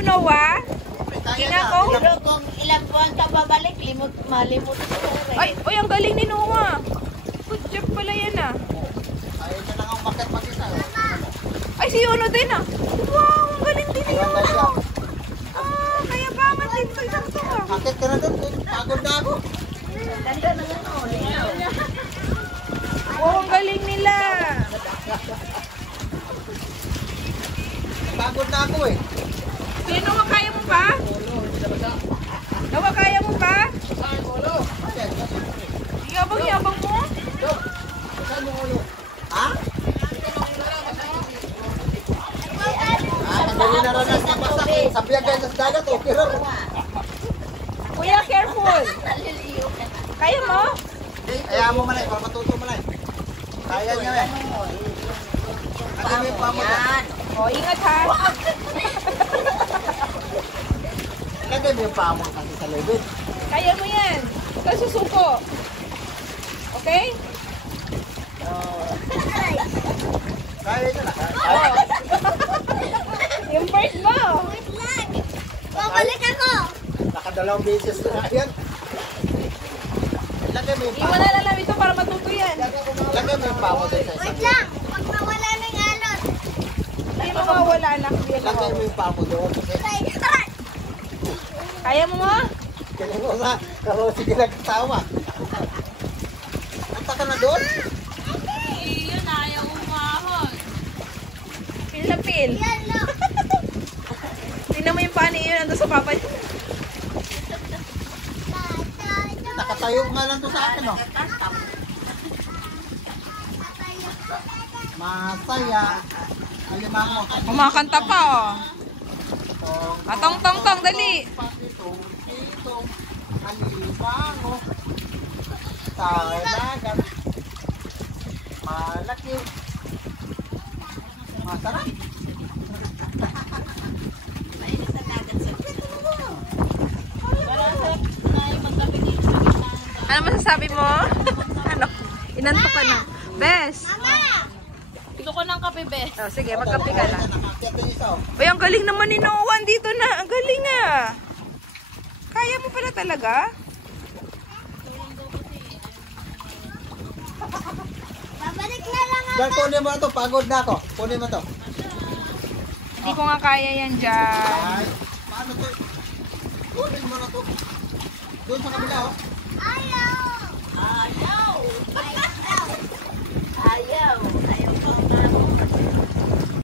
mo, Noah? Tingnan ko. Pero kung ilang buwan ka babalik, malimot ko rin. Ay, ang galing ni Noah. Good job pala yan ah. Ay, ito lang ang bakit mag-isa. Ay, si Yuno din ah. Wow, ang galing din ni Yuno. Kaya bangat din sa isang to ah. Bakit ka na doon? Pagod na ako. Ganda na nga Wow, ang galing nila. Pagod na ako eh. Sige, Noah, kaya mo ba? Noah, kaya mo ba? Yabang mo? Ha? Hindi na rin ang masak. Sabihan kayo sa dagat, okay rin. Kuya, careful. Kaya mo? Kaya mo malay, para matuto malay. Kaya niya eh. Ano yung pamo doon? O, ingat ha. Lagay mo yung pamo kasi sa lubid. Kaya mo yan. Ikaw susuko. Okay? Kaya niya na. Yung first mo. Babalik ako! Nakadalawang beses ko na yan. Lagay mo yung pamo. Iwan na lang ito para matuto yan. Lagay mo yung pamo doon sa isang lubid. Lang! Pag nawala na yung alon! Hindi mo mawala na. Lagay mo yung pamo doon. Kaya mo mo? Kaya mo na. Pero sige lang katawa. Punta ka na doon? Yun, ayaw umahon. Pil na pil. Yan, no! Tingnan mo yung pani yun. Nandun sa papa niya. Nakatayo nga lang to sa akin, no? Masaya. Alimango. Kumakanta pa oh. Atong tong tong dali. Itong alimango. Sa dagat. Malaki. Masarap. Ano masasabi mo? Ano? Inantok ka na. Bes. Ito ko ng kape, Bes. Oh, sige, magkape ka na. Nakakyat din isa, oh. Uy, ang galing naman ni Noah. Dito na. Ang galing ah. Kaya mo pala talaga? Babalik na lang ako! Diyan, kunin mo na to. Pagod na ako. Kunin mo to. Hindi ko nga kaya yan dyan. Ay, paano to? Kunin mo na to. Doon sa kabila, oh. Ayaw! Ayaw! Ayaw!